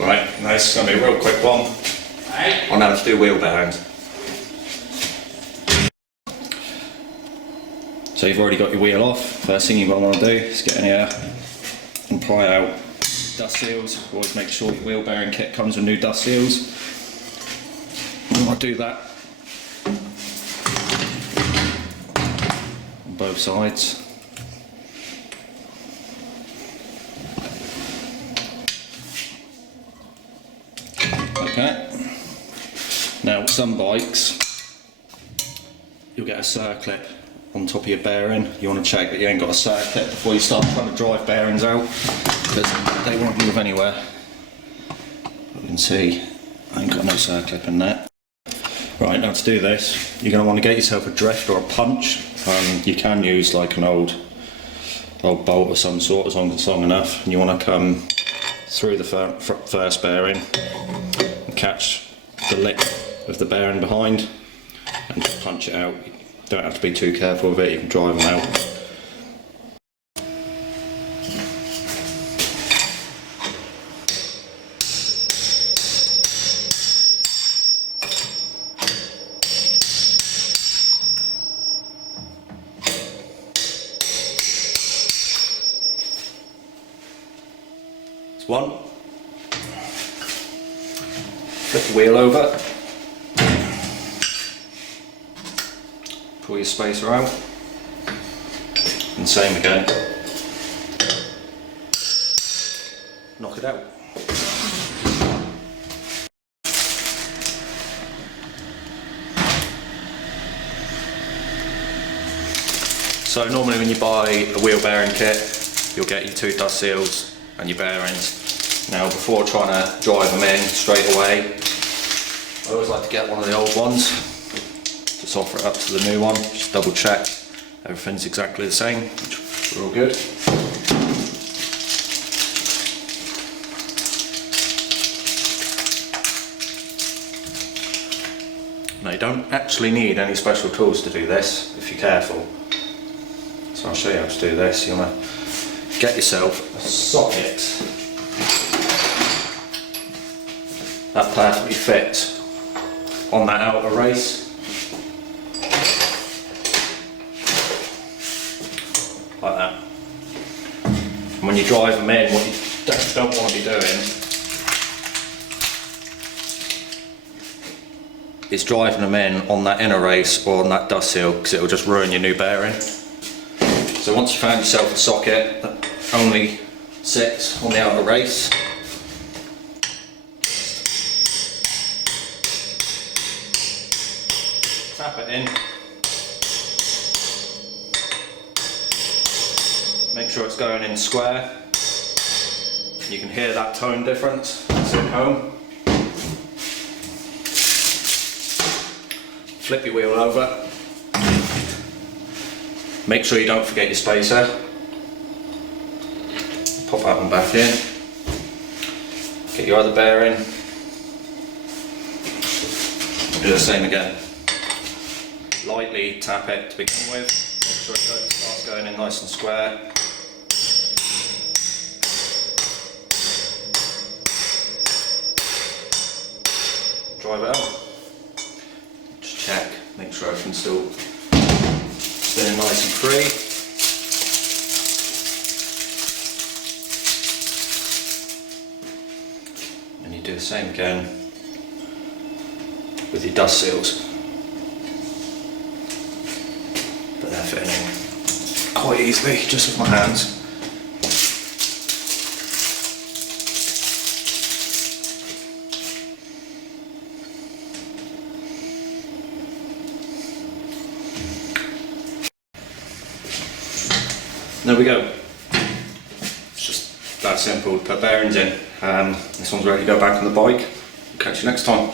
Right, now this is going to be a real quick one. I know how to do wheel bearings. So you've already got your wheel off. First thing you're going to want to do is get in here and pry out dust seals. Always make sure your wheel bearing kit comes with new dust seals. And I'll do that on both sides. Okay. Now some bikes, you'll get a circlip on top of your bearing. You want to check that you ain't got a circlip before you start trying to drive bearings out, because they won't move anywhere. You can see I ain't got no circlip in there. Right, now to do this, you're going to want to get yourself a drift or a punch. You can use like an old bolt of some sort as long as it's long enough. And you want to come through the first bearing and catch the lip of the bearing behind and just punch it out. You don't have to be too careful with it, you can drive them out. It's one. Flip the wheel over. Pull your spacer out. And same again. Knock it out. So normally when you buy a wheel bearing kit, you'll get your two dust seals and your bearings. Now before trying to drive them in straight away, I always like to get one of the old ones, just offer it up to the new one, just double check everything's exactly the same, which we're all good. Now you don't actually need any special tools to do this if you're careful. So I'll show you how to do this. You want to get yourself a socket that perfectly fits on that outer race. Like that. And when you drive them in, what you don't want to be doing is driving them in on that inner race or on that dust seal, because it will just ruin your new bearing. So once you found yourself a socket that only sits on the outer race, tap it in, make sure it's going in square. You can hear that tone difference, it's at home. Flip your wheel over, make sure you don't forget your spacer, pop that one back in, get your other bearing, do the same again. Lightly tap it to begin with, make sure it starts going in nice and square. Drive it out. Just check, make sure everything's still spinning nice and free. And you do the same again with your dust seals. But they're fitting in quite easily, just with my hands. There we go. It's just that simple to put bearings in. This one's ready to go back on the bike. Catch you next time.